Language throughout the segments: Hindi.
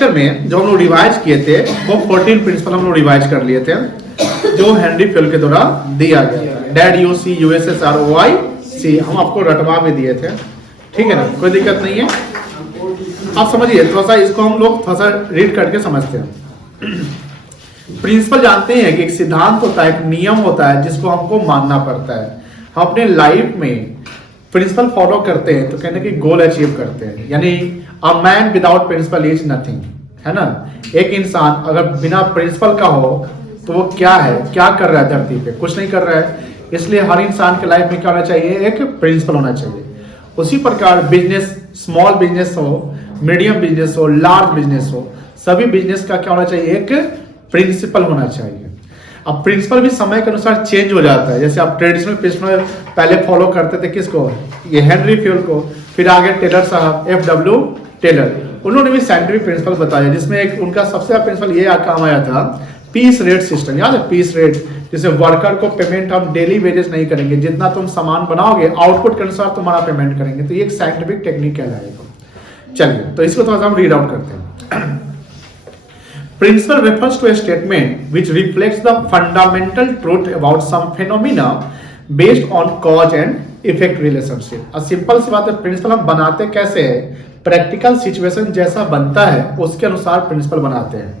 लेक्चर में जो हम लोग रिवाइज किए थे वो 14 प्रिंसिपल हम लोग रिवाइज कर लिए थे जो हेनरी फ्यूल के द्वारा दिया गया था। डेड यू सी USSROY सी हम आपको रटवा भी दिए थे, ठीक है ना, कोई दिक्कत नहीं है। आप समझिए थोड़ा सा, इसको हम लोग थोड़ा सा रीड करके समझते हैं। प्रिंसिपल जानते हैं कि एक सिद्धांत होता है, एक नियम होता है जिसको हमको मानना पड़ता है। हम अपने लाइफ में प्रिंसिपल फॉलो करते हैं तो कहने की गोल अचीव करते हैं, यानी a man without principle is nothing, है ना। एक इंसान अगर बिना प्रिंसिपल का हो तो वो क्या है, क्या कर रहा है धरती पे, कुछ नहीं कर रहा है। इसलिए हर इंसान के लाइफ में क्या होना चाहिए, एक प्रिंसिपल होना चाहिए। उसी प्रकार बिजनेस, स्मॉल बिजनेस हो, मीडियम बिजनेस हो, लार्ज बिजनेस हो, सभी बिजनेस का क्या होना चाहिए, एक प्रिंसिपल होना चाहिए। अब प्रिंसिपल भी समय के अनुसार चेंज हो जाता है। जैसे आप ट्रेडिशनल प्रिंसिपल पहले फॉलो करते थे किसको, ये हेनरी फ्यूल को, फिर आगे टेलर साहब, FW टेलर, उन्होंने भी साइंटिफिक प्रिंसिपल बताया, जिसमें एक उनका सबसे बड़ा प्रिंसिपल ये काम आया था, पीस रेट सिस्टम। याद है पीस रेट, जैसे वर्कर को पेमेंट हम डेली वेजेस नहीं करेंगे, जितना तुम सामान बनाओगे आउटपुट के अनुसार तुम्हारा पेमेंट करेंगे। तो ये एक साइंटिफिक टेक्निक कहलाएगा। चलिए तो इसको थोड़ा सा हम रीड आउट करते हैं। Principle refers to a statement which reflects the fundamental truth about some phenomena based on cause and effect relationship. अब सिंपल सी बात है, प्रिंसिपल हम बनाते कैसे हैं, प्रैक्टिकल सिचुएशन जैसा बनता है उसके अनुसार प्रिंसिपल बनाते हैं।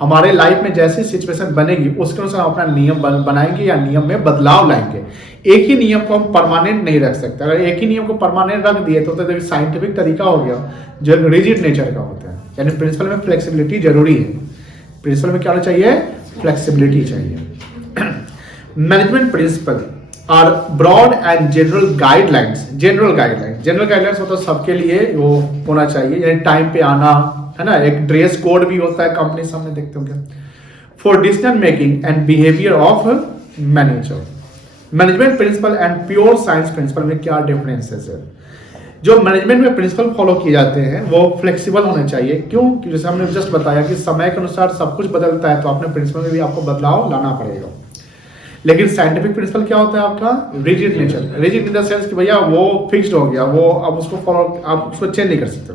हमारे लाइफ में जैसी सिचुएशन बनेगी उसके अनुसार हम अपना नियम बनाएंगे या नियम में बदलाव लाएंगे। एक ही नियम को हम परमानेंट नहीं रख सकते। अगर एक ही नियम को परमानेंट रख दिए तो साइंटिफिक तरीका हो गया जो रिजिड नेचर का होता है। यानी प्रिंसिपल में फ्लेक्सिबिलिटी जरूरी है। प्रिंसिपल में क्या होना चाहिए, फ्लेक्सिबिलिटी चाहिए। Management principle are broad and general guidelines. General guidelines मतलब सबके लिए वो होना चाहिए, यानी टाइम पे आना, है ना। एक ड्रेस कोड भी होता है कंपनी सामने, देखते होंगे। For decision making and behaviour of manager. Management principle and pure science principle में क्या डिफरेंसेस है। जो मैनेजमेंट में प्रिंसिपल फॉलो किए जाते हैं वो फ्लेक्सिबल होने चाहिए। क्यों, जैसे हमने जस्ट बताया कि समय के अनुसार सब कुछ बदलता है, तो अपने प्रिंसिपल में भी आपको बदलाव लाना पड़ेगा। लेकिन साइंटिफिक प्रिंसिपल क्या होता है आपका, rigid nature. Rigid in the sense कि भैया वो फिक्स्ड हो गया, वो अब उसको फॉलो, आप उसको चेंज नहीं कर सकते।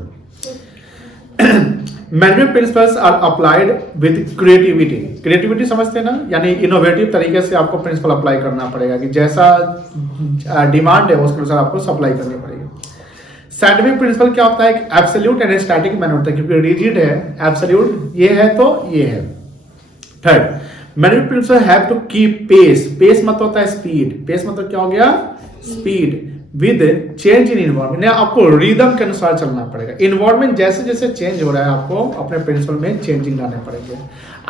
Management principles are applied with creativity समझते हैं ना, यानी इनोवेटिव तरीके से आपको प्रिंसिपल अप्लाई करना पड़ेगा कि जैसा डिमांड है उसके अनुसार आपको सप्लाई करनी पड़ेगी। साइंटिफिक प्रिंसिपल क्या होता है, एक एब्सोल्यूट एंड स्टैटिक मैन होता है, क्योंकि रिजिड है, एब्सोल्यूट ये है तो ये है। Third, management principle have to keep pace. Pace मतलब होता है स्पीड। पेस मतलब क्या हो गया, speed with change in environment. आपको रिदम के अनुसार चलना पड़ेगा। इन्वायरमेंट जैसे जैसे चेंज हो रहा है आपको अपने प्रिंसिपल में चेंजिंग लाने पड़ेंगे।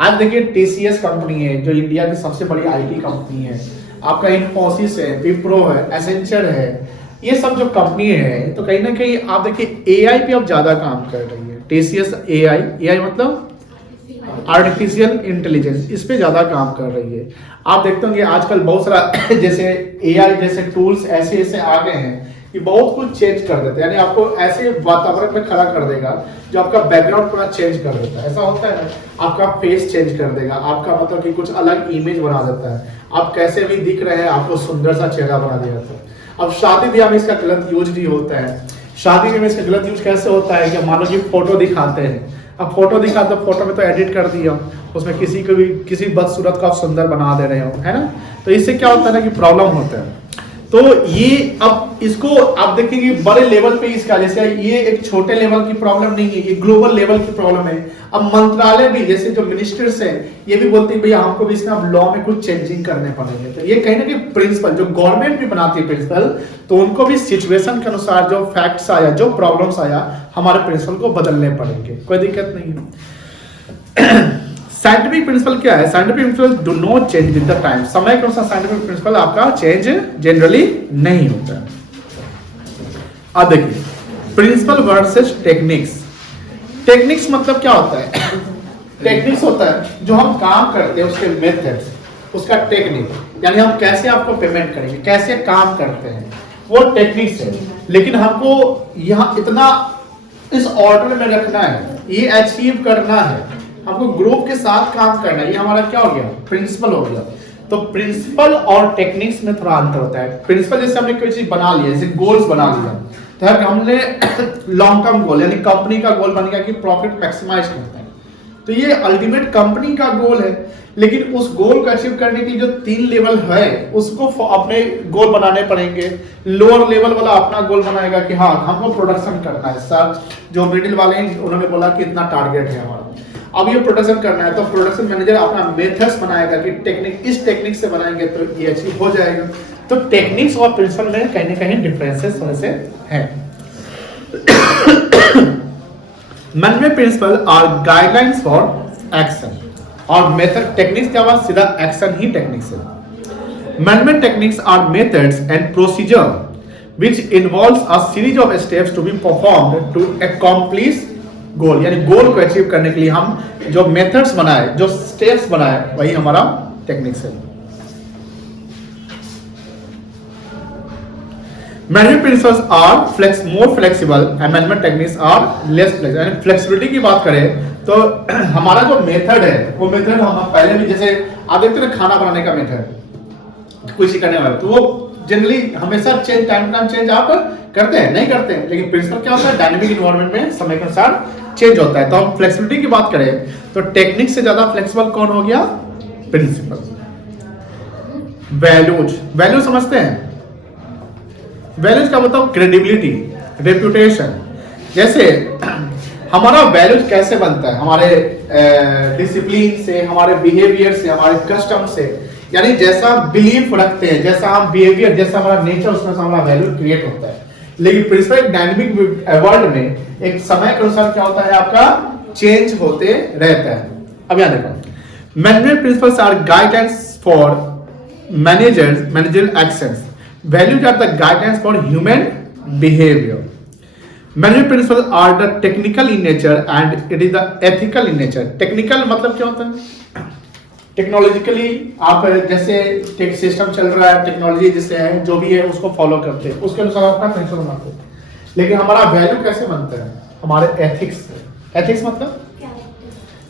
आज देखिए TCS कंपनी है जो इंडिया की सबसे बड़ी IT कंपनी है, आपका इन्फोसिस है, विप्रो है, एसेंचर है, ये सब जो कंपनी है तो कहीं ना कहीं आप देखिए AI पे अब ज्यादा काम कर रही है। TCS AI मतलब आर्टिफिशियल इंटेलिजेंस, इस पे ज्यादा काम कर रही है। आप देखते होंगे आजकल बहुत सारा जैसे AI जैसे टूल्स ऐसे ऐसे आ गए हैं कि बहुत कुछ चेंज कर देते हैं, यानी आपको ऐसे वातावरण में खड़ा कर देगा जो आपका बैकग्राउंड पूरा चेंज कर देता है। ऐसा होता है ना, आपका फेस चेंज कर देगा, आपका मतलब कि कुछ अलग इमेज बना देता है, आप कैसे भी दिख रहे हैं आपको सुंदर सा चेहरा बना दिया जाता है। अब शादी ब्याह में इसका गलत यूज भी होता है। शादी में इसका गलत यूज कैसे होता है कि मान लो कि फोटो दिखाते हैं, अब फोटो दिखाते फोटो में तो एडिट कर दिया, उसमें किसी को भी किसी बदसूरत को आप सुंदर बना दे रहे हो, है ना। तो इससे क्या होता है ना कि प्रॉब्लम होता है। तो ये अब इसको आप देखेंगे बड़े लेवल पे इसका, जैसे ये एक छोटे लेवल की प्रॉब्लम नहीं है, ये ग्लोबल लेवल की प्रॉब्लम है। अब मंत्रालय भी जैसे जो मिनिस्टर्स हैं ये भी बोलते हैं भैया हमको भी इसमें अब लॉ में कुछ चेंजिंग करने पड़ेंगे। तो ये कहीं ना कहीं प्रिंसिपल जो गवर्नमेंट भी बनाती है प्रिंसिपल, तो उनको भी सिचुएशन के अनुसार जो फैक्ट्स आया, जो प्रॉब्लम्स आया, हमारे प्रिंसिपल को बदलने पड़ेंगे, कोई दिक्कत नहीं है। साइंटिफिक प्रिंसिपल क्या है, scientific principle do not change with the time. समय के अनुसार साइंटिफिक प्रिंसिपल आपका चेंज जनरली नहीं होता है। अब देखिए प्रिंसिपल वर्सेस टेक्निक्स। टेक्निक्स मतलब क्या होता है, टेक्निक्स होता है जो हम काम करते हैं उसके मेथड्स, उसका टेक्निक, यानी हम कैसे आपको पेमेंट करेंगे, कैसे काम करते हैं, वो टेक्निक्स है। लेकिन हमको यहाँ इतना इस ऑर्डर में रखना है, ये अचीव करना है, हमको ग्रुप के साथ काम करना है, ये हमारा क्या हो गया, प्रिंसिपल हो गया। तो प्रिंसिपल और टेक्निक्स में थोड़ा अंतर होता है। प्रिंसिपल जैसे हमने कोई चीज बना लिया, जैसे गोल्स बना लिया, थर्ड हमने लॉन्ग टर्म गोल यानी कंपनी का गोल बन गया कि प्रॉफिट मैक्सिमाइज करते हैं। तो ये अल्टीमेट कंपनी का गोल है, लेकिन उस गोल को अचीव करने के लिए जो 3 लेवल है उसको अपने गोल बनाने पड़ेंगे। लोअर लेवल वाला अपना गोल बनाएगा कि हाँ हमको प्रोडक्शन करना है सर, जो मिडिल वाले हैं उन्होंने बोला कि इतना टारगेट है हमारा, अब ये प्रोडक्शन करना है, तो प्रोडक्शन मैनेजर अपना मेथड्स बनाएगा कि टेक्निक इस टेक्निक से बनाएंगे तो ये अचीव हो जाएगा। तो टेक्निक्स और प्रिंसिपल में कहीं ना कहीं डिफरेंसेस थोड़े से हैं। Management principle are guidelines for action और मेथड टेक्निक्स क्या हुआ, सीधा एक्शन ही टेक्निक्स है। Management techniques are methods and procedure which involves a series of steps to be performed to accomplish गोल, यानी गोल को अचीव करने के लिए हम जो मेथड्स बनाए, जो स्टेप्स बनाए, वही हमारा टेक्निक्स है। Management principles are more flexible and management techniques are less flexible. यानी फ्लेक्सिबिलिटी की बात करें तो हमारा जो मेथड है वो मेथड हम पहले भी, जैसे आप देखते हैं खाना बनाने का मेथड कोई सिखाने वाला, तो वो जनरली हमेशा टाइम चेंज आप करते हैं नहीं करते हैं, लेकिन प्रिंसिपल क्या होता है डायनेमिक इन्वायरमेंट में समय के अनुसार चेंज होता है। तो हम फ्लेक्सिबिलिटी की बात करें तो टेक्निक से ज्यादा फ्लेक्सिबल कौन हो गया, प्रिंसिपल। वैल्यूज समझते हैं, वैल्यूज का मतलब क्रेडिबिलिटी, रेप्यूटेशन। जैसे हमारा वैल्यूज कैसे बनता है, हमारे डिसिप्लिन से, हमारे बिहेवियर से, हमारे कस्टम से, यानी जैसा बिलीफ रखते हैं, जैसा हम बिहेवियर, जैसा हमारा नेचर, उसमें से हमारा वैल्यू क्रिएट होता है। लेकिन प्रिंसिपल एक डायनेमिक वर्ल्ड में एक समय के अनुसार क्या होता है आपका चेंज होते रहता है। अब यहां देखो, management principles are guidance for managerial actions, values are the guidance for human behaviour. Management principle are the technical in nature and it is the ethical in nature. Technical मतलब क्या होता है, टेक्नोलॉजिकली आप जैसे सिस्टम चल रहा है, टेक्नोलॉजी जिससे है जो भी है उसको फॉलो करते हैं, उसके अनुसार अपना प्रिंसिपल बनाते हैं। लेकिन हमारा वैल्यू कैसे बनता है, हमारे एथिक्स से। एथिक्स मतलब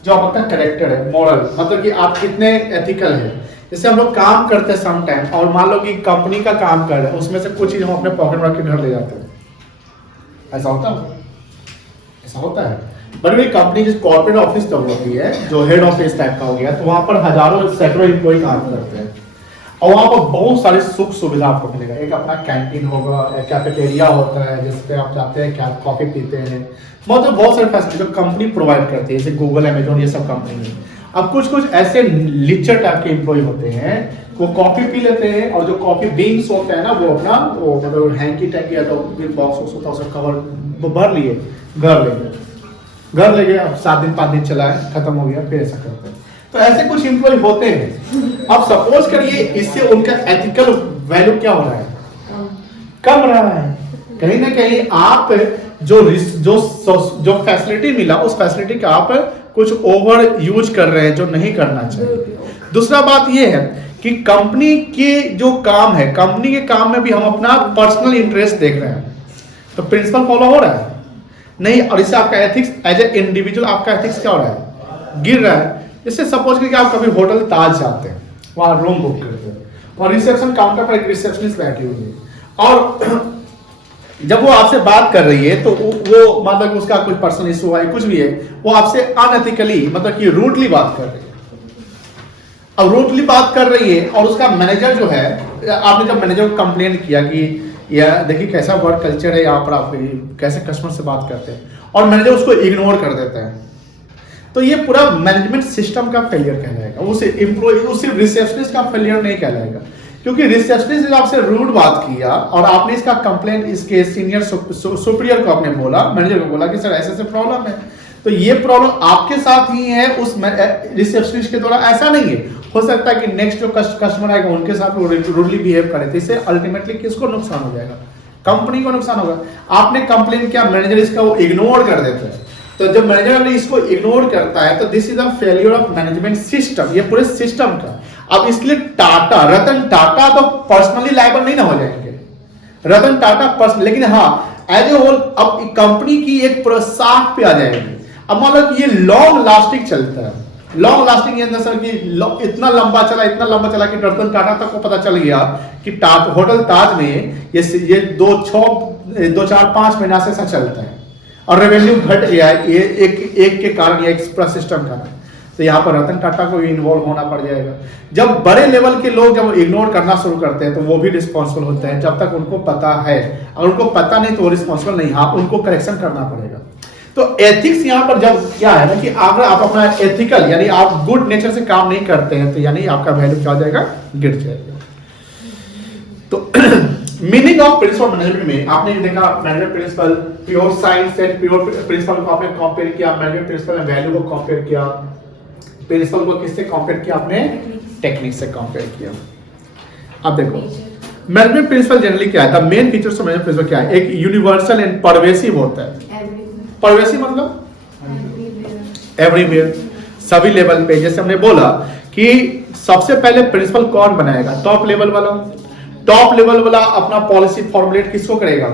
जो आपका कैरेक्टर है, मॉरल, मतलब कि आप कितने एथिकल है। जैसे हम लोग काम करते हैं सम टाइम, और मान लो कि कंपनी का काम कर रहे हैं, उसमें से कुछ चीज हम अपने पॉकेट में रख के घर ले जाते हैं, ऐसा होता है, ऐसा होता है। बड़ी बड़ी कंपनी जिस कॉर्पोरेट ऑफिस जब होती है, जो हेड ऑफिस टाइप का हो गया, तो वहां पर हजारों सैकड़ों एम्प्लॉय काम करते हैं, और वहां पर बहुत सारी सुख सुविधा आपको मिलेगा। एक अपना कैंटीन होगा, एक कैफेटेरिया होता है जिसपे आप जाते हैं, क्या कॉफी पीते हैं, मतलब बहुत सारे फैसिलिटी जो कंपनी प्रोवाइड करती है, जैसे गूगल, अमेजोन, ये सब कंपनी है। अब कुछ कुछ ऐसे लिचर टाइप के एम्प्लॉय होते हैं, वो कॉफी पी लेते हैं, और जो कॉफी बीन्स होता है ना, वो अपना वो मतलब हैंकी टैंकी या तो बॉक्स होता है, उसका कवर भर लिए, घर ले गए, अब 7 दिन 5 दिन चला है, खत्म हो गया, फिर ऐसा करते हैं। तो ऐसे कुछ एम्प्लॉय होते हैं। अब सपोज करिए इससे उनका एथिकल वैल्यू क्या हो रहा है, कम रहा है। कहीं ना कहीं आप जो फैसिलिटी मिला, उस फैसिलिटी का आप कुछ ओवर यूज कर रहे हैं, जो नहीं करना चाहिए। दूसरा बात यह है कि कंपनी के जो काम है, कंपनी के काम में भी हम अपना पर्सनल इंटरेस्ट देख रहे हैं, तो प्रिंसिपल फॉलो हो रहा है नहीं, और इससे आपका एथिक्स एज ए इंडिविजुअल, आपका एथिक्स क्या हो रहा है, गिर रहा है। जैसे सपोज कि आप कभी होटल ताज जाते हैं, वहां रूम बुक करते हैं, और रिसेप्शन काउंटर पर एक रिसेप्शनिस्ट बैठी हुई है, और जब वो आपसे बात कर रही है तो वो मतलब उसका कुछ पर्सनल इशू है, कुछ भी है, वो आपसे अनएथिकली मतलब कि रूडली बात कर रही है। अब रूडली बात कर रही है, और उसका मैनेजर जो है, आपने जब मैनेजर को कंप्लेन किया कि यार देखिए कैसा वर्क कल्चर है यहाँ पर, आप कैसे कस्टमर से बात करते हैं, और मैनेजर उसको इग्नोर कर देता है, तो ये पूरा मैनेजमेंट सिस्टम का फेलियर कहलाएगा, उसे एम्प्लॉय, उसे रिसेप्शनिस्ट का फेलियर नहीं कहलाएगा। क्योंकि रिसेप्शनिस्ट ने आपसे रूड बात किया, और आपने इसका कंप्लेंट इसके सीनियर सुपीरियर को आपने बोला, मैनेजर को बोला कि सर ऐसे ऐसे प्रॉब्लम है, तो ये प्रॉब्लम आपके साथ ही है, उस रिसेप्शनिस्ट के द्वारा ऐसा नहीं है। हो सकता है कि नेक्स्ट जो कस्टमर आएगा उनके साथ वो रूडली बिहेव करे, तो इससे अल्टीमेटली किसको नुकसान हो जाएगा, कंपनी को नुकसान होगा। आपने कंप्लेन किया, मैनेजर इसका वो इग्नोर कर देता है, तो जब मैनेजर इसको इग्नोर करता है तो this is a failure of management system, ये पूरे सिस्टम का। अब इसके लिए टाटा, रतन टाटा तो पर्सनली लायबल नहीं ना हो जाएंगे, रतन टाटा पर्सनल, लेकिन हाँ एज ए होल अब कंपनी की एक पूरा साख पे आ जाएगी। अब मान लो कि ये लॉन्ग लास्टिंग चलता है, लॉन्ग लास्टिंग ये सर कि इतना लंबा चला कि रतन टाटा तक को पता चल गया कि होटल ताज में ये 2 2-4-5 महीना से ऐसा चलता है और रेवेन्यू घट गया है ये एक के कारण, ये एक्सप्रेस सिस्टम का, तो यहाँ पर रतन टाटा को भी इन्वॉल्व होना पड़ जाएगा। जब बड़े लेवल के लोग जब इग्नोर करना शुरू करते हैं तो वो भी रिस्पॉन्सिबल होते हैं, जब तक उनको पता है। अगर उनको पता नहीं तो वो रिस्पॉन्सिबल नहीं, हाँ उनको करेक्शन करना पड़ेगा। तो एथिक्स यहाँ पर जब क्या है ना कि अगर आप अपना एथिकल यानी आप गुड नेचर से काम नहीं करते हैं तो यानी आपका वैल्यू क्या हो जाएगा, गिर जाएगा। तो मीनिंग ऑफ प्रिंसिपल मैनेजमेंट में आपने देखा management principle, pure science and pure principle को आपने कंपेयर किया, मैनेजमेंट प्रिंसिपल एंड वैल्यू को कंपेयर किया, प्रिंसिपल को किससे कंपेयर किया आपने, टेक्निक से कंपेयर किया। अब देखो मैनेजमेंट प्रिंसिपल जनरली क्या है, the main features of management principle क्या है, एक यूनिवर्सल एंड परवेसिव होता है। परवेसिव मतलब एवरीवेयर, सभी लेवल पे। जैसे हमने बोला कि सबसे पहले प्रिंसिपल कौन बनाएगा, टॉप लेवल वाला। टॉप लेवल वाला अपना पॉलिसी फॉर्मुलेट किसको करेगा,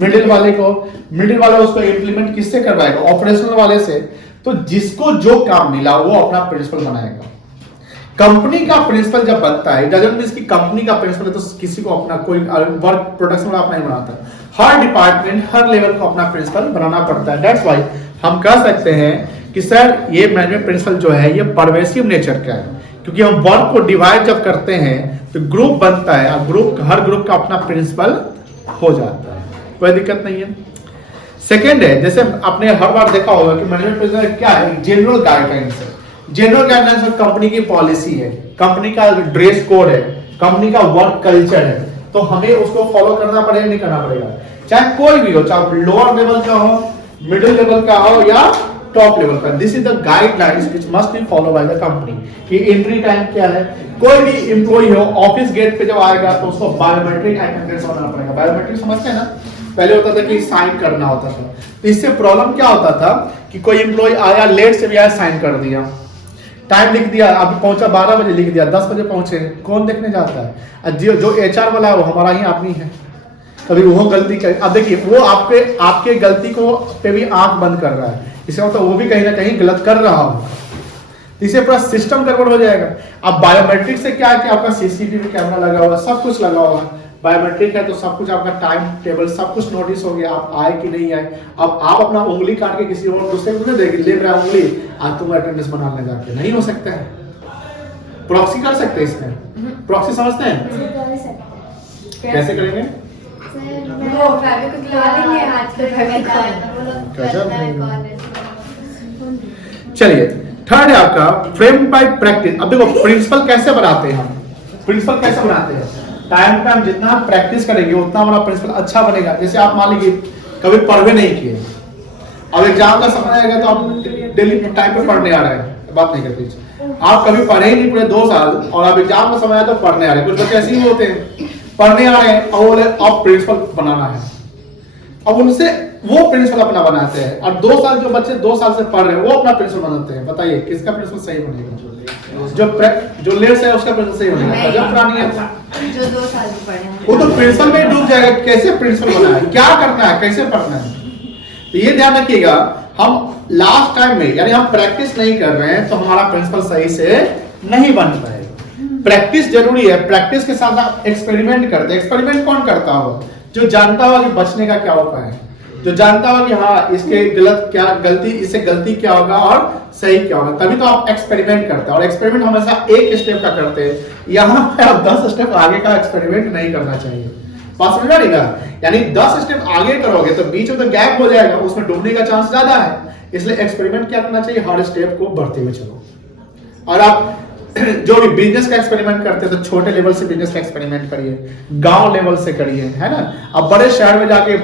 मिडिल वाले को। मिडिल वाला उसको इंप्लीमेंट किससे करवाएगा, ऑपरेशनल वाले से। तो जिसको जो काम मिला वो अपना प्रिंसिपल बनाएगा। कंपनी का प्रिंसिपल जब बनता है, डजंट मीन कि कंपनी का प्रिंसिपल है तो किसी को अपना कोई वर्क प्रोडक्शन वाला अपना ही बनाता है। हर डिपार्टमेंट हर लेवल को अपना प्रिंसिपल बनाना पड़ता है। दैट्स व्हाई हम कह सकते हैं कि सर ये मैनेजमेंट प्रिंसिपल जो है ये परवेसिव नेचर का है, क्योंकि हम वर्क को डिवाइड जब करते हैं तो ग्रुप बनता है और ग्रुप हर ग्रुप का अपना प्रिंसिपल हो जाता है, कोई दिक्कत नहीं है। सेकेंड है, जैसे आपने हर बार देखा होगा कि मैनेजमेंट प्रिंसिपल क्या है, जनरल गाइडलाइंस है। जनरल गाइडलाइंस कंपनी की पॉलिसी है, कंपनी का ड्रेस कोड है, कंपनी का वर्क कल्चर है, तो हमें उसको फॉलो करना पड़ेगा, नहीं करना पड़ेगा, चाहे कोई भी हो, चाहे लोअर लेवल का हो, मिडिल लेवल का हो या टॉप लेवल का। This is the guidelines which must be follow by the company. कि एंट्री टाइम क्या है, कोई भी एम्प्लॉय हो ऑफिस गेट पे जब आएगा तो उसको बायोमेट्रिक अटेंडेंस होना पड़ेगा। बायोमेट्रिक समझते हैं ना, पहले होता था कि साइन करना होता था, तो इससे प्रॉब्लम क्या होता था कि कोई एम्प्लॉय आया लेट से भी आया, साइन कर दिया, टाइम लिख दिया, अभी पहुंचा 12 बजे लिख दिया, 10 बजे पहुंचे, कौन देखने जाता है। जो एचआर वाला है वो हमारा ही आदमी है, कभी वो गलती कर, अब देखिए वो आपके गलती को पे भी आंख बंद कर रहा है, इसका मतलब वो भी कहीं ना कहीं गलत कर रहा होगा, इससे पूरा सिस्टम गड़बड़ हो जाएगा। अब बायोमेट्रिक से क्या है कि आपका सीसीटीवी कैमरा लगा हुआ, सब कुछ लगा हुआ है, बायोमेट्रिक है तो सब कुछ आपका टाइम टेबल सब कुछ नोटिस हो गया, आप आए कि नहीं आए। अब आप अपना उंगली काट के किसी और दूसरे को देख ले रहा उंगली, आज तुम अटेंडेंस बनाने जाके नहीं हो सकता है। प्रॉक्सी कर सकते हैं इसमें, प्रॉक्सी समझते हैं कैसे करेंगे, चलिए थर्ड है आपका फ्रेम बाय प्रैक्टिस। अब देखो प्रिंसिपल कैसे बनाते हैं हम, प्रिंसिपल कैसे बनाते हैं, टाइम टू टाइम जितना आप प्रैक्टिस करेंगे उतना हमारा प्रिंसिपल अच्छा बनेगा। जैसे आप मान लीजिए कभी पढ़वे नहीं किए, अब एग्जाम का समय आएगा तो आप डेली टाइम पे पढ़ने आ रहे हैं, बात नहीं करते, आप कभी पढ़े ही नहीं पूरे 2 साल और अब एग्जाम का समय आया तो पढ़ने आ रहे हैं। कुछ बच्चे ऐसे ही होते हैं, पढ़ने आ रहे हैं और बोले अब प्रिंसिपल बनाना है, अब उनसे वो प्रिंसिपल अपना बनाते हैं। और 2 साल जो बच्चे 2 साल से पढ़ रहे हैं वो अपना प्रिंसिपल बनाते हैं। बताइए किसका प्रिंसिपल सही बनेगा, जो लेट है उसका प्रिंसिपल सही बनेगा, जब पुरानी है जो 2 साल से पढ़े हैं वो तो प्रिंसिपल में डूब जाएगा। कैसे प्रिंसिपल बनाना है, क्या करना है, कैसे पढ़ना है, तो ये ध्यान रखिएगा। हम लास्ट टाइम में यानी हम प्रैक्टिस नहीं कर रहे हैं तो हमारा प्रिंसिपल सही से नहीं बन पाएगा। प्रैक्टिस जरूरी है, प्रैक्टिस के साथ आप एक्सपेरिमेंट करते हैं। एक्सपेरिमेंट कौन करता हो, जो जानता होगा कि बचने का क्या उपाय है, जो जानता होगा कि हाँ इसके गलती इससे गलती क्या होगा और सही क्या होगा, तभी तो आप एक्सपेरिमेंट करते हैं। और एक्सपेरिमेंट हमेशा एक स्टेप का करते हैं, यहाँ पे आप 10 स्टेप आगे का एक्सपेरिमेंट नहीं करना चाहिए। बात समझ रही है, यानी 10 स्टेप आगे करोगे तो बीच में तो गैप हो जाएगा, उसमें डूबने का चांस ज्यादा है। इसलिए एक्सपेरिमेंट क्या करना चाहिए, हर स्टेप को बढ़ते हुए चलो। और आप जो भी बिजनेस का एक्सपेरिमेंट करते हैं तो छोटे लेवल से बिजनेस का एक्सपेरिमेंट करिए, गांव लेवल से करिए, है ना। अब बड़े शहर में जाके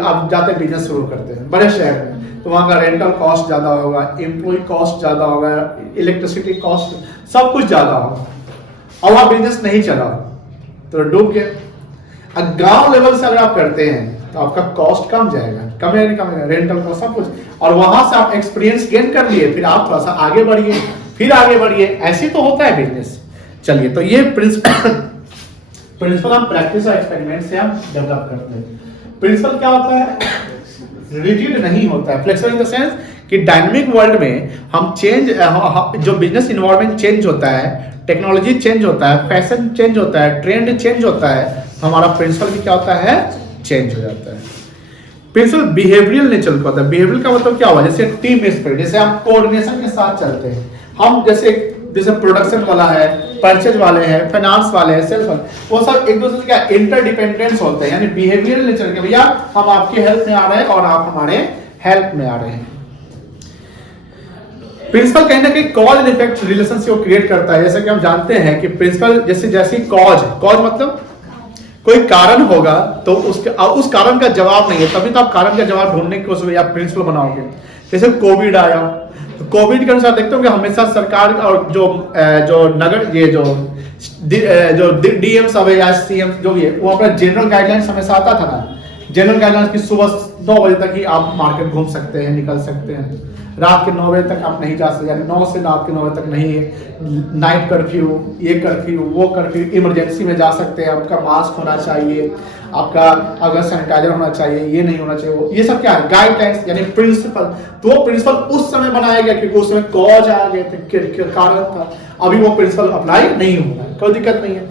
आप जाते बिजनेस शुरू करते हैं बड़े शहर में, तो वहां का रेंटल कॉस्ट ज्यादा होगा, एम्प्लॉय कॉस्ट ज्यादा होगा, इलेक्ट्रिसिटी कॉस्ट सब कुछ ज्यादा होगा, और वहां बिजनेस नहीं चला तो डूब गए। गांव लेवल से अगर आप करते हैं तो आपका कॉस्ट कम जाएगा, कमेगा रेंटल कॉस्ट सब कुछ, और वहां से आप एक्सपीरियंस गेन कर लिए, फिर आप थोड़ा सा आगे बढ़िए, फिर आगे बढ़िए, ऐसे तो होता है बिजनेस। चलिए तो ये प्रिंसिपल हम प्रैक्टिस और एक्सपेरिमेंट से हम डेवलप करते हैं। प्रिंसिपल क्या होता है, रिजिड नहीं होता है, फ्लेक्सिबल इन द सेंस कि डायनामिक वर्ल्ड में हम चेंज, जो बिजनेस इन्वायरमेंट चेंज होता है, टेक्नोलॉजी चेंज होता है, फैशन चेंज होता है, ट्रेंड चेंज होता है, हमारा प्रिंसिपल भी क्या होता है, चेंज हो जाता है। प्रिंसिपल बिहेवियरल नेचर का होता है। बिहेवियरल का मतलब क्या हुआ, जैसे टीम स्पिरिट, जैसे हम कोऑर्डिनेशन के साथ चलते हैं, हम जैसे प्रोडक्शन वाला है, परचेज वाले हैं, फाइनेंस वाले हैं, सेल्स वाले, वो सब एक दूसरे से क्या इंटरडिपेंडेंस होते हैं, यानी बिहेवियरल नेचर के, भैया हम आपके हेल्प में आ रहे हैं और आप हमारे हेल्प में आ रहे हैं। प्रिंसिपल कहीं ना कहीं कॉज एंड इफेक्ट रिलेशनशिप को क्रिएट करता है। जैसे कि हम जानते हैं कि प्रिंसिपल जैसे कॉज मतलब कोई कारण होगा तो उस कारण का जवाब नहीं है, तभी तो आप कारण का जवाब ढूंढने की कोशिश या प्रिंसिपल बनाओगे। जैसे कोविड आया, तो कोविड के अनुसार देखते हो कि हमेशा सरकार और जो नगर ये जो डीएम सब है या सीएम जो भी है, वो अपना जनरल गाइडलाइंस हमेशा आता था ना। जनरल गाइडलाइंस की सुबह 9 बजे तक ही आप मार्केट घूम सकते हैं, निकल सकते हैं, रात के 9 बजे तक आप नहीं जा सकते, यानी 9 से रात के 9 बजे तक नहीं है, नाइट कर्फ्यू, ये कर्फ्यू, वो कर्फ्यू, इमरजेंसी में जा सकते हैं, आपका मास्क होना चाहिए, आपका अगर सैनिटाइजर होना चाहिए, ये नहीं होना चाहिए, ये सब क्या है गाइडलाइंस, यानी प्रिंसिपल। तो वो प्रिंसिपल उस समय बनाया गया क्योंकि उस समय कॉज आ गए थे, कारण था। अभी वो प्रिंसिपल अप्लाई नहीं होगा, कोई दिक्कत नहीं है।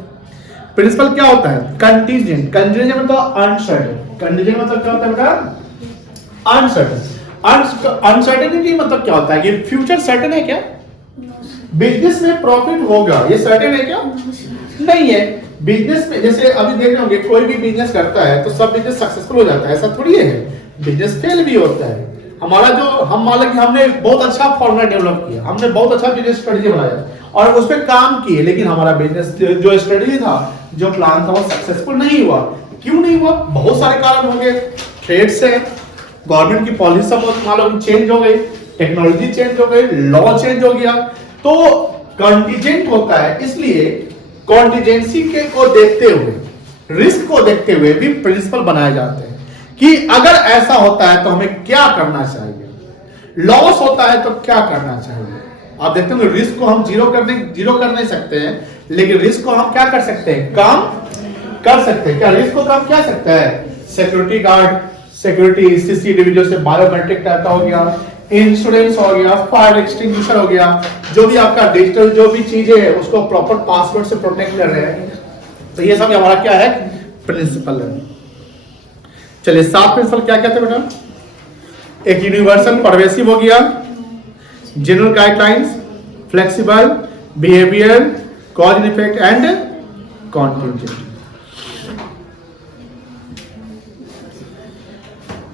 प्रिंसिपल क्या होता है, कंटीजेंट। कंटीजेंट मतलब अनसर्टेन। कंटीजेंट मतलब क्या होता है बेटा, अनसर्टेन। अनसर्टेनिटी मतलब क्या होता है, ये फ्यूचर सर्टेन है क्या, बिजनेस में प्रॉफिट होगा, ये सर्टेन है क्या, नहीं है। बिजनेस में जैसे अभी देख रहे होंगे, कोई भी बिजनेस करता है तो सब बिजनेस सक्सेसफुल हो जाता है, ऐसा थोड़ी है, बिजनेस फेल भी होता है। हमारा जो हम मान लो कि हमने बहुत अच्छा फॉर्मूला डेवलप किया, हमने बहुत अच्छा बिजनेस स्ट्रेटजी बनाया और उस पर काम किए, लेकिन हमारा बिजनेस जो स्ट्रेटजी था, जो प्लान था, वो सक्सेसफुल नहीं हुआ। क्यों नहीं हुआ, बहुत सारे कारण होंगे। ट्रेड से, गवर्नमेंट की पॉलिसी सब मान लो चेंज हो गई, टेक्नोलॉजी चेंज हो गई, लॉ चेंज हो गया, तो कंटीजेंट होता है। इसलिए कॉन्टिजेंसी के को देखते हुए, रिस्क को देखते हुए भी प्रिंसिपल बनाए जाते हैं कि अगर ऐसा होता है तो हमें क्या करना चाहिए, लॉस होता है तो क्या करना चाहिए। आप देखते हैं रिस्क को हम जीरो कर नहीं सकते हैं, लेकिन रिस्क को हम क्या कर सकते हैं, कम कर सकते हैं। क्या रिस्क को कम क्या सकता है, सिक्योरिटी गार्ड, सिक्योरिटी सीसीटीवी जो से बायोमेट्रिक डाटा हो गया, इंश्योरेंस हो गया, फायर एक्सटिंग्विशर हो गया, जो भी आपका डिजिटल जो भी चीजें है उसको प्रॉपर पासवर्ड से प्रोटेक्ट कर रहे हैं। तो ये सब हमारा क्या है, प्रिंसिपल है। चलिए 7 प्रिंसिपल क्या कहते हैं बेटा, एक यूनिवर्सल परवेसिव हो गया, general guidelines, flexible, behaviour, cause and effect and contingent.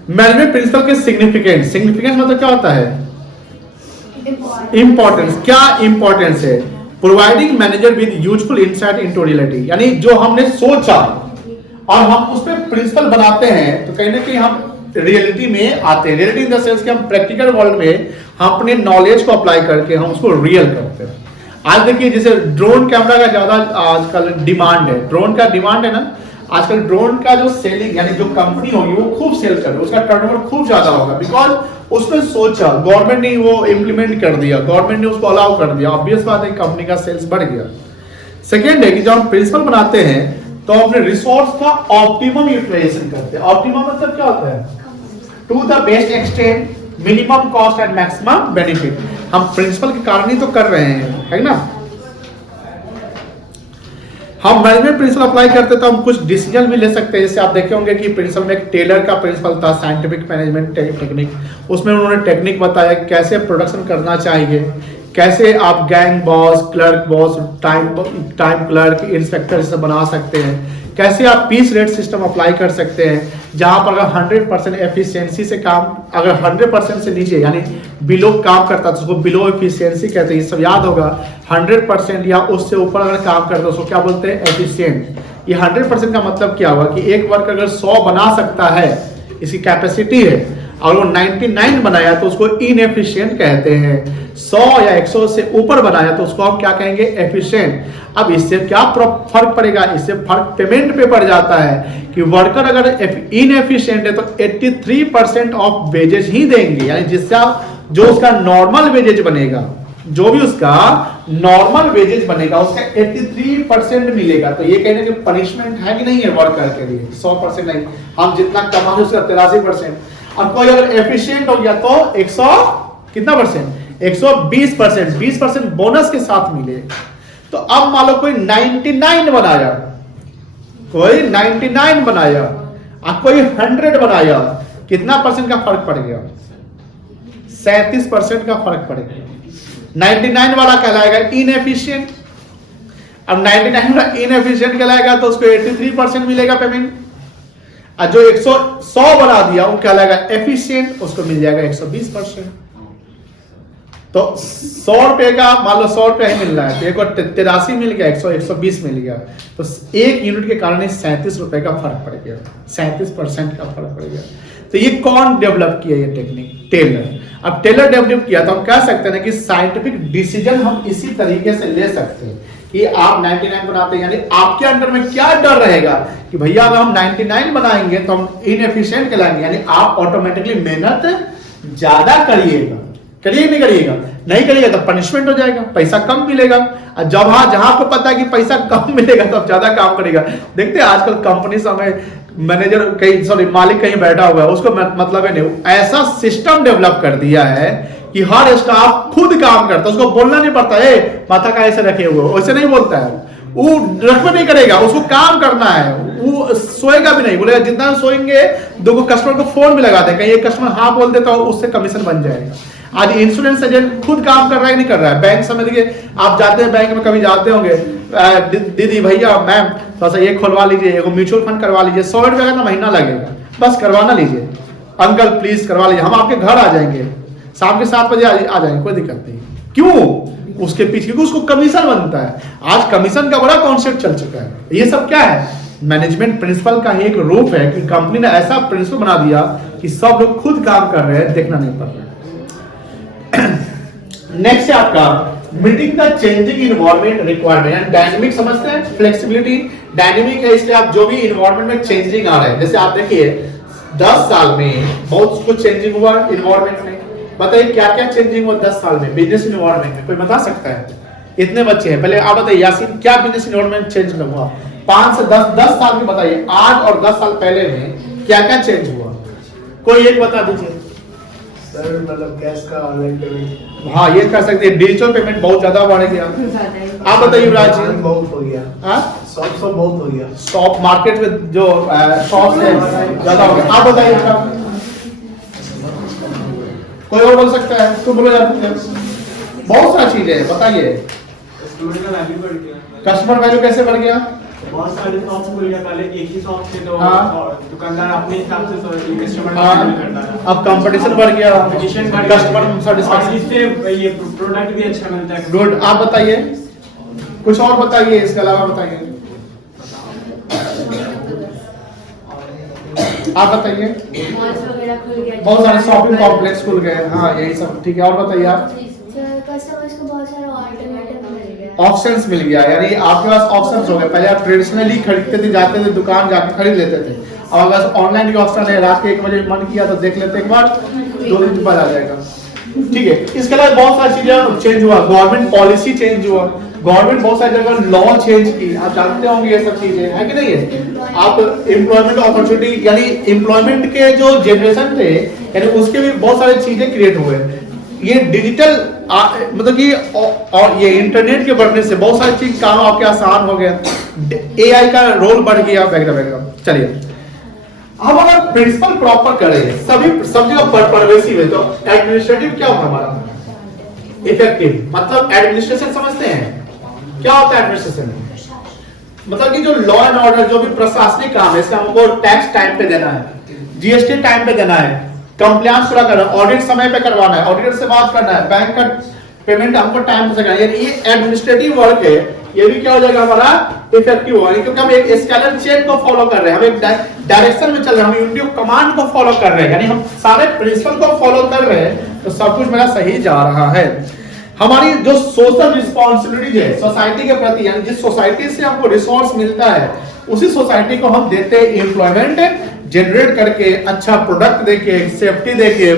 Management principle के सिग्निफिकेंस मतलब क्या होता है, इंपॉर्टेंस। क्या इंपॉर्टेंस है, providing manager with useful insight into reality, यानी जो हमने सोचा और हम उस पर प्रिंसिपल बनाते हैं तो कहीं ना कहीं हम रियलिटी में आते हैं। रियलिटी इन द सेंस कि हम प्रैक्टिकल वर्ल्ड में हम अपने नॉलेज को अप्लाई करके हम उसको रियल करते हैं। आज देखिए जैसे ड्रोन कैमरा का ज्यादा आजकल डिमांड है, ड्रोन का डिमांड है ना आजकल। ड्रोन का जो सेलिंग यानी जो कंपनी होगी वो खूब सेल कर रही है, उसका टर्नओवर खूब ज्यादा होगा, बिकॉज उसने सोचा, गवर्नमेंट ने वो इंप्लीमेंट कर दिया, गवर्नमेंट ने उसको अलाउ कर दिया, ऑब्वियस बात है कंपनी का सेल्स बढ़ गया। सेकेंड है कि जब हम प्रिंसिपल बनाते हैं तो अपने रिसोर्स का ऑप्टिमम यूटिलाइजेशन करते हैं। ऑप्टिमम मतलब क्या होता है, to the best extent, minimum cost and maximum benefit. हम प्रिंसिपल के कारण ही तो कर रहे हैं, है ना। हम मैनेजमेंट प्रिंसिपल अप्लाई करते तो हम कुछ डिसीजन भी ले सकते हैं। जैसे आप देखे होंगे कि प्रिंसिपल में एक टेलर का प्रिंसिपल था, साइंटिफिक मैनेजमेंट टेक्निक, उसमें उन्होंने टेक्निक बताया कैसे प्रोडक्शन करना चाहिए, कैसे आप gang boss, clerk boss, time clerk, inspector से बना सकते हैं, कैसे आप पीस रेट सिस्टम अप्लाई कर सकते हैं, जहां पर अगर 100% एफिशिएंसी से काम, अगर 100% से नीचे यानी बिलो काम करता है तो उसको बिलो एफिशिएंसी कहते हैं, ये सब याद होगा। 100% या उससे ऊपर अगर काम करता है उसको क्या बोलते हैं, एफिशिएंट। ये 100% का मतलब क्या हुआ कि एक वर्कर अगर 100 बना सकता है, इसकी कैपेसिटी है, और वो 99 बनाया तो उसको इनएफिशिएंट कहते हैं। 100 या 100 से ऊपर बनाया तो उसको हम क्या कहेंगे, एफिशिएंट। अब इससे क्या फर्क पड़ेगा, इससे फर्क पेमेंट पे पड़ जाता है कि वर्कर अगर इनएफिशिएंट है तो 83% ऑफ वेजेज ही देंगे, यानी जिससे जो उसका नॉर्मल वेजेज बनेगा, जो भी उसका नॉर्मल वेजेज बनेगा उसका 83% मिलेगा। तो ये कहने की पनिशमेंट है कि नहीं है वर्कर के लिए, 100% नहीं, हम जितना कमाते उसका 83%। अब कोई अगर एफिशिएंट हो गया तो 100 कितना परसेंट, 120%, 20% बोनस के साथ मिले। तो अब मान लो कोई 99 बनाया, कोई 99 बनाया, अब कोई 100 बनाया, कितना परसेंट का फर्क पड़ गया? 37% का फर्क पड़ गया। 99 वाला कहलाएगा इनएफिशिएंट। अब 99 वाला इनएफिशिएंट कहलाएगा तो उसको 83% मिलेगा पेमेंट, और जो 100 बना दिया वो कहलाएगा एफिशिएंट, उसको मिल जाएगा 120%। तो 100 रुपए का मान लो 100 रुपया ही मिल रहा है, तो एक और 83 मिल गया, 120 मिल गया, तो 1 यूनिट के कारण 37 रुपए का फर्क पड़ गया, 37% का फर्क पड़ गया। तो ये कौन डेवलप किया ये टेक्निक? टेलर। अब टेलर डेवलप किया तो हम कह सकते हैं कि साइंटिफिक डिसीजन हम इसी तरीके से ले सकते हैं कि आप 99 बनाते हैं, यानी आपके अंदर में क्या डर रहेगा कि भैया अगर हम 99 बनाएंगे तो हम इनएफिशिएंट कहलाएंगे, यानी आप ऑटोमेटिकली मेहनत ज्यादा करिएगा। करिए नहीं करिएगा? नहीं करिएगा तो पनिशमेंट हो जाएगा, पैसा कम मिलेगा। और जब जहां आपको पता है कि पैसा कम मिलेगा तो आप ज्यादा काम करेगा। देखते हैं आजकल कंपनी में मैनेजर कहीं, सॉरी मालिक कहीं बैठा हुआ है, उसको मतलब है नहीं, ऐसा सिस्टम डेवलप कर दिया है कि हर स्टाफ खुद काम करता है, उसको बोलना नहीं पड़ता है माथा का ऐसे रखे हुए, वैसे नहीं बोलता है वो, रखना नहीं करेगा, उसको काम करना है, वो सोएगा भी नहीं, बोलेगा जितना सोएंगे 2 कस्टमर को फोन भी लगाते हैं, कहीं एक कस्टमर हाँ बोल देता हो उससे कमीशन बन जाएगा। आज इंश्योरेंस एजेंट खुद काम कर रहा है नहीं कर रहा है? बैंक समय देखिए, आप जाते हैं बैंक में, कभी जाते होंगे, दीदी भैया मैम थोड़ा सा ये खुलवा लीजिए, एक म्यूचुअल फंड करवा लीजिए, 100 रुपये का ना महीना लगेगा, बस करवाना लीजिए, अंकल प्लीज करवा लीजिए, हम आपके घर आ जाएंगे, शाम के 7 बजे आ जाएंगे, कोई दिक्कत नहीं। क्यों? उसके पीछे, क्योंकि उसको कमीशन बनता है। आज कमीशन का बड़ा कॉन्सेप्ट चल चुका है। ये सब क्या है? मैनेजमेंट प्रिंसिपल का ही एक रूप है कि कंपनी ने ऐसा प्रिंसिपल बना दिया कि सब लोग खुद काम कर रहे हैं, देखना नहीं पड़ रहा। नेक्स्ट है आपका meeting the changing environment requirement, and dynamic समझते हैं, फ्लेक्सिबिलिटी डायनेमिक है, इसलिए आप जो भी इन्वायरमेंट में चेंजिंग आ रहा है, जैसे आप देखिए 10 साल में बहुत कुछ चेंजिंग हुआ इन्वायरमेंट में। बताइए क्या क्या चेंजिंग हुआ 10 साल में बिजनेस इन्वायरमेंट में? कोई बता सकता है? इतने बच्चे हैं, पहले आप बताइए यासीन, क्या बिजनेस इन्वायरमेंट चेंज हुआ 5 से 10 साल में? बताइए आज और 10 साल पहले में क्या क्या चेंज हुआ, कोई एक बता दीजिए। सर मतलब कैश का ऑनलाइन पेमेंट, हाँ ये कर सकते हैं, डिजिटल पेमेंट बहुत ज्यादा बढ़ गया। आप बताइए युवराज जी। बहुत हो गया, शॉप बहुत हो गया, शॉप मार्केट में जो शॉप है ज्यादा हो गया। आप बताइए, कोई और बोल सकता है? तुम बोलो यार, बहुत सारी चीजें हैं, बताइए। कस्टमर वैल्यू कैसे बढ़ गया? बहुत सारे शॉप खुल गया, पहले एक ही शॉप थे तो दुकानदार अपने हिसाब से कस्टमर करता था। अब कंपटीशन बढ़ गया, कस्टमर सेटिस्फैक्शन, इससे ये प्रोडक्ट भी अच्छा मिलता है। गुड। आप बताइए, कुछ और बताइए, इसके अलावा बताइए, आप बताइए। मॉल्स वगैरह खुल गए, बहुत सारे शॉपिंग कॉम्प्लेक्स खुल गए, हाँ यही सब ठीक है। और बताइए आप। कस्टमर्स को बहुत सारा ऑल्टरनेटिव मिल गया, ऑप्शंस मिल गया, यानी आपके पास ऑप्शंस हो गए। पहले आप ट्रेडिशनली खरीदते थे, जाते थे दुकान जाके खरीद लेते थे, अब अगर ऑनलाइन भी ऑप्शन है, रात के 1 बजे मन किया तो देख लेते, एक बार 2 दिन बाद आ जाएगा, ठीक है। इसके अलावा बहुत सारी चीजें चेंज हुआ, गवर्नमेंट पॉलिसी चेंज हुआ, गवर्नमेंट बहुत सारी जगह लॉ चेंज की, आप जानते होंगे ये सब चीजें, है कि नहीं है? आप एम्प्लॉयमेंट अपॉर्चुनिटी, यानी एम्प्लॉयमेंट के जो जनरेशन थे, यानी उसके भी बहुत सारी चीजें क्रिएट हुए। ये डिजिटल मतलब कि और ये इंटरनेट के बढ़ने से बहुत सारी चीज काम आपके आसान हो गया, एआई का रोल बढ़ गया वगैरह वगैरह। चलिए अब अगर प्रिंसिपल प्रॉपर करें, सब जगह परवेसिव है, तो एडमिनिस्ट्रेटिव क्या होगा हमारा? इफेक्टिव। मतलब एडमिनिस्ट्रेशन समझते हैं क्या होता है? एडमिनिस्ट्रेशन मतलब कि जो लॉ एंड ऑर्डर, जो भी प्रशासनिक काम है, इसका हमको टैक्स टाइम पे देना है, जीएसटी टाइम पे देना है, कंप्लायंस पूरा करना है, ऑडिट समय पे करवाना है, ऑडिटर से बात करना है, बैंक का पेमेंट हमको टाइम से करना है, ये एडमिनिस्ट्रेटिव वर्क है। ये भी क्या हो जाएगा हमारा? इफेक्टिव होगा, क्योंकि हम एक स्केलर चेन को फॉलो कर रहे हैं, हम एक डायरेक्शन में चल रहे हैं, हम यूनिटी ऑफ कमांड को फॉलो कर रहे हैं, यानी हम सारे प्रिंसिपल को फॉलो कर रहे हैं, तो सब कुछ मेरा सही जा रहा है। हमारी जो सोशल रिस्पॉन्सिबिलिटी है सोसाइटी के प्रति, यानी जिस सोसाइटी से हमको रिसोर्स मिलता है, उसी सोसाइटी को हम देते हैं एम्प्लॉयमेंट जनरेट करके, अच्छा प्रोडक्ट देके, सेफ्टी देके,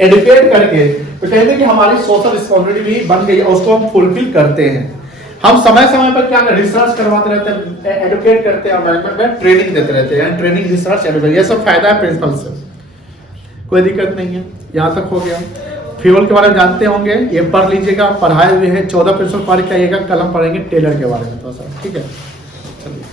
एडुकेट करके, तो कहते कि हमारी सोशल रिस्पॉन्सिबिलिटी भी बन गई, उसको हम फुलफिल करते हैं। हम समय समय पर क्या रिसर्च करवाते रहते हैं, एडुकेट करते हैं, और मैनेजमेंट में ट्रेनिंग देते रहते हैं, ट्रेनिंग रिसर्च एडुकेट, ये सब फायदा है प्रिंसिपल से, कोई दिक्कत नहीं है। यहाँ तक हो गया। फ्यूल के बारे में जानते होंगे, ये पढ़ लीजिएगा, पढ़ाए हुए हैं 14 प्रिंसिपल पढ़ के आइएगा, कल हम पढ़ेंगे टेलर के बारे में थोड़ा सा, ठीक है। चलिए।